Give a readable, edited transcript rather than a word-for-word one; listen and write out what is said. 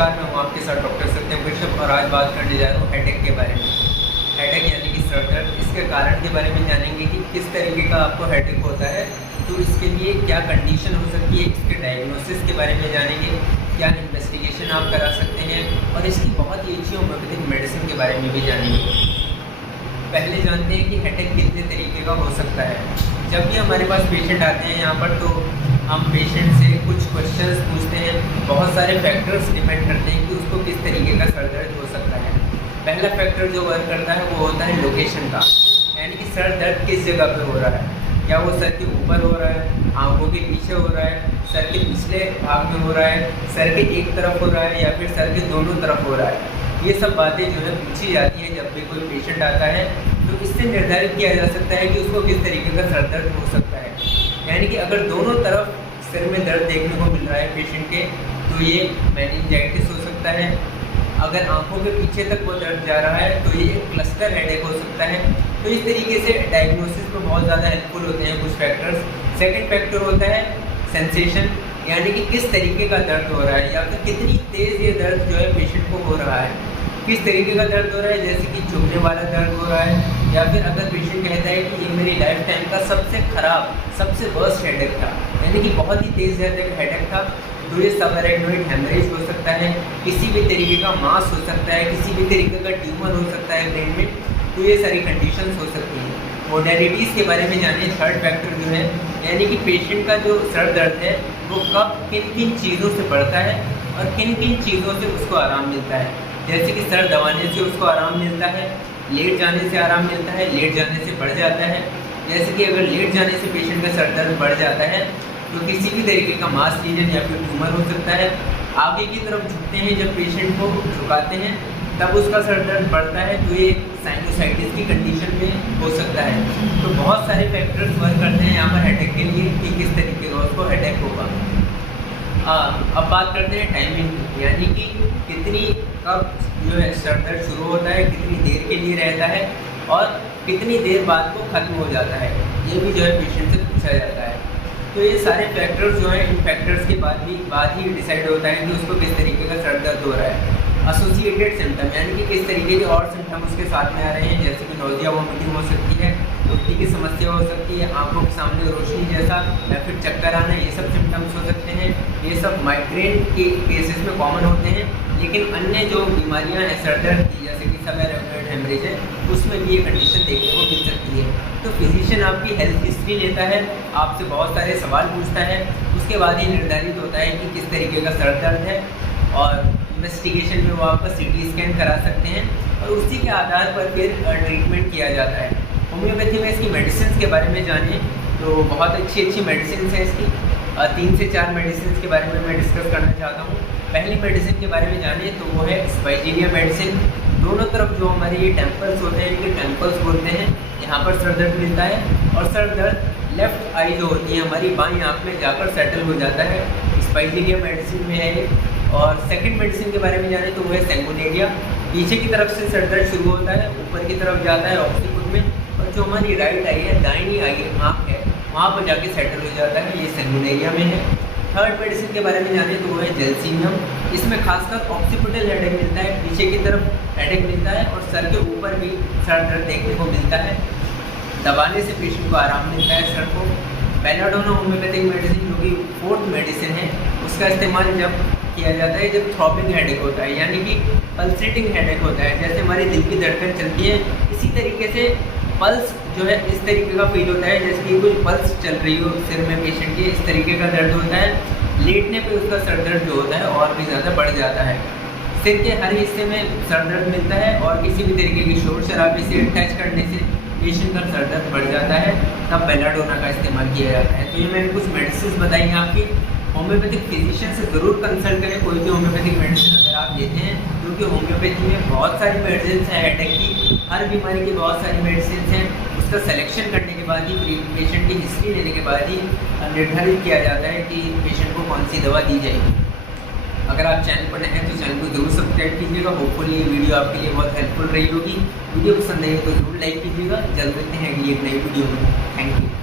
नमस्कार, मैं हूँ आपके साथ डॉक्टर सत्यम कश्यप और आज बात करने जा रहा हूँ हेडेक के बारे में। हेडेक यानी कि सर दर्द, इसके कारण के बारे में जानेंगे कि किस तरीके का आपको हेडेक होता है, तो इसके लिए क्या कंडीशन हो सकती है, इसके डायग्नोसिस के बारे में जानेंगे, क्या इन्वेस्टिगेशन आप करा सकते हैं और इसकी बहुत ही अच्छी होम्योपैथिक मेडिसिन के बारे में भी जानेंगे। पहले जानते हैं कि हेडेक कितने तरीके का हो सकता है। जब भी हमारे पास पेशेंट आते हैं यहाँ पर, तो हम पेशेंट से कुछ क्वेश्चंस पूछते हैं। बहुत सारे फैक्टर्स डिपेंड करते हैं कि उसको किस तरीके का सर दर्द हो सकता है। पहला फैक्टर जो वर्क करता है वो होता है लोकेशन का, यानी कि सर दर्द किस जगह पे हो रहा है। क्या वो सर के ऊपर हो रहा है, आंखों के पीछे हो रहा है, सर के पिछले भाग में हो रहा है, सर के एक तरफ हो रहा है या फिर सर के दोनों तरफ हो रहा है। ये सब बातें जो है पूछी जाती हैं जब भी कोई पेशेंट आता है, तो इससे निर्धारित किया जा सकता है कि उसको किस तरीके का सर दर्द हो सकता है। यानी कि अगर दोनों तरफ सिर में दर्द देखने को मिल रहा है पेशेंट के, तो ये मेनिंजाइटिस हो सकता है। अगर आंखों के पीछे तक वो दर्द जा रहा है तो ये क्लस्टर हेडेक हो सकता है। तो इस तरीके से डायग्नोसिस में बहुत ज़्यादा हेल्पफुल होते हैं कुछ फैक्टर्स। सेकंड फैक्टर होता है सेंसेशन, यानी कि किस तरीके का दर्द हो रहा है या फिर कितनी तेज़ ये दर्द जो है पेशेंट को हो रहा है। किस तरीके का दर्द हो रहा है, जैसे कि झुकने वाला दर्द हो रहा है या फिर अगर पेशेंट कहता है कि ये मेरी लाइफ टाइम का सबसे ख़राब, सबसे वर्स्ट हेडेक था, यानी कि बहुत ही तेज़ हेडेक था, तो ये सब अरेक्नोइड हेमरेज हो सकता है, किसी भी तरीके का मास हो सकता है, किसी भी तरीके का ट्यूमर हो सकता है ब्रेन में। तो ये सारी कंडीशंस हो सकती हैं। मोडेलिटीज़ के बारे में जानिए। थर्ड फैक्टर जो है, यानी कि पेशेंट का जो सर दर्द है वो कब किन किन चीज़ों से बढ़ता है और किन किन चीज़ों से उसको आराम मिलता है। जैसे कि सर दबाने से उसको आराम मिलता है, लेट जाने से आराम मिलता है, लेट जाने से बढ़ जाता है। जैसे कि अगर लेट जाने से पेशेंट का सर दर्द बढ़ जाता है तो किसी भी तरीके का मास लीजन या फिर ट्यूमर हो सकता है। आगे की तरफ झुकते हैं, जब पेशेंट को झुकाते हैं तब उसका सर दर्द बढ़ता है, तो ये साइनोसाइटिस की कंडीशन में हो सकता है। तो बहुत सारे फैक्टर्स वर्क करते हैं यहाँ पर हेडेक के लिए कि किस तरीके का उसको हेडेक होगा। अब बात करते हैं टाइमिंग, यानी कि कितनी कब जो है सर दर्द शुरू होता है, कितनी देर के लिए रहता है और कितनी देर बाद को ख़त्म हो जाता है। ये भी जो है पेशेंट से पूछा जाता है। तो ये सारे फैक्टर्स जो हैं, इन फैक्टर्स के बाद ही डिसाइड होता है कि उसको किस तरीके का सर दर्द हो रहा है। एसोसिएटेड सिम्टम, यानी कि किस तरीके के और सिम्टम उसके साथ में आ रहे हैं, जैसे कि नोजिया वोमिटिंग हो सकती है, उल्टी की समस्या हो सकती है, आंखों के सामने रोशनी जैसा या फिर चक्कर आना, ये सब सिम्टम्स हो सकते हैं। ये सब माइग्रेन के केसेस में कॉमन होते हैं, लेकिन अन्य जो बीमारियां हैं सर दर्द की, जैसे कि सब अरेक्नोइड हेमरेज है, उसमें भी ये कंडीशन देखने को मिल सकती है। तो फिजिशियन आपकी हेल्थ हिस्ट्री लेता है, आपसे बहुत सारे सवाल पूछता है, उसके बाद ही निर्धारित होता है कि किस तरीके का सर दर्द है और इन्वेस्टिगेशन में वो आपका सीटी स्कैन करा सकते हैं और उसी के आधार पर फिर ट्रीटमेंट किया जाता है। होम्योपैथी में इसकी मेडिसिन के बारे में जानिए, तो बहुत अच्छी मेडिसिन है इसकी। 3 से 4 मेडिसिन के बारे में मैं डिस्कस करना चाहता हूँ। पहली मेडिसिन के बारे में जानिए तो वो है स्पाइजीनिया मेडिसिन। दोनों तरफ जो हमारे ये टेम्पल्स होते हैं, इनके टेम्पल्स बोलते हैं, यहाँ पर सर दर्द मिलता है और सर दर्द लेफ्ट आई जो होती है हमारी बाईं आँख में जाकर सेटल हो जाता है। स्पाइजीनिया मेडिसिन में है ये। और सेकंड मेडिसिन के बारे में जाने तो वो है सैंगुनेरिया। पीछे की तरफ से सर दर्द शुरू होता है, ऊपर की तरफ जाता है ऑक्सीपुट में, और जो हमारी राइट आई है, दाहिनी आई आँख है, वहाँ पर जाके सेटल हो जाता है, ये सैंगुनेरिया में है। थर्ड मेडिसिन के बारे में जाने तो वो है जेल्सिनियम। इसमें खासकर ऑक्सीपिटल हेडेक मिलता है, पीछे की तरफ हेडेक मिलता है और सर के ऊपर भी सर दर्द देखने को मिलता है। दबाने से पेशेंट को आराम मिलता है सर को। बेलाडोना होम्योपैथिक मेडिसिन जो कि 4th मेडिसिन है, उसका इस्तेमाल जब किया जाता है जब थ्रॉबिंग हेडेक होता है, यानी कि पल्सेटिंग हेडेक होता है। जैसे हमारी दिल की धड़कन चलती है, इसी तरीके से पल्स जो है इस तरीके का फील होता है, जैसे कि कुछ पल्स चल रही हो सिर में पेशेंट की, इस तरीके का दर्द होता है। लेटने पे उसका सर दर्द जो होता है और भी ज़्यादा बढ़ जाता है। सिर के हर हिस्से में सर दर्द मिलता है और किसी भी तरीके की शोर शराबे से टच करने से पेशेंट का सर दर्द बढ़ जाता है, तब बेलाडोना का इस्तेमाल किया जाता है। तो ये मैंने कुछ मेडिसिन बताई हैं आपकी। होम्योपैथिक फिजिशियन से ज़रूर कंसल्ट करें कोई भी होम्योपैथिक मेडिसिन अगर आप लेते हैं, क्योंकि होम्योपैथी में बहुत सारी मेडिसिन हैं हेडेक की, हर बीमारी की बहुत सारी मेडिसिन हैं। उसका सिलेक्शन करने के बाद ही, पेशेंट की हिस्ट्री लेने के बाद ही निर्धारित किया जाता है कि पेशेंट को कौन सी दवा दी जाएगी। अगर आप चैनल पर नए हैं तो चैनल को जरूर सब्सक्राइब कीजिएगा। होपफुली ये वीडियो आपके लिए बहुत हेल्पफुल रही होगी। वीडियो पसंद आई तो जरूर लाइक कीजिएगा। जल्द मिलते हैं अगली एक नई वीडियो में। Thank you.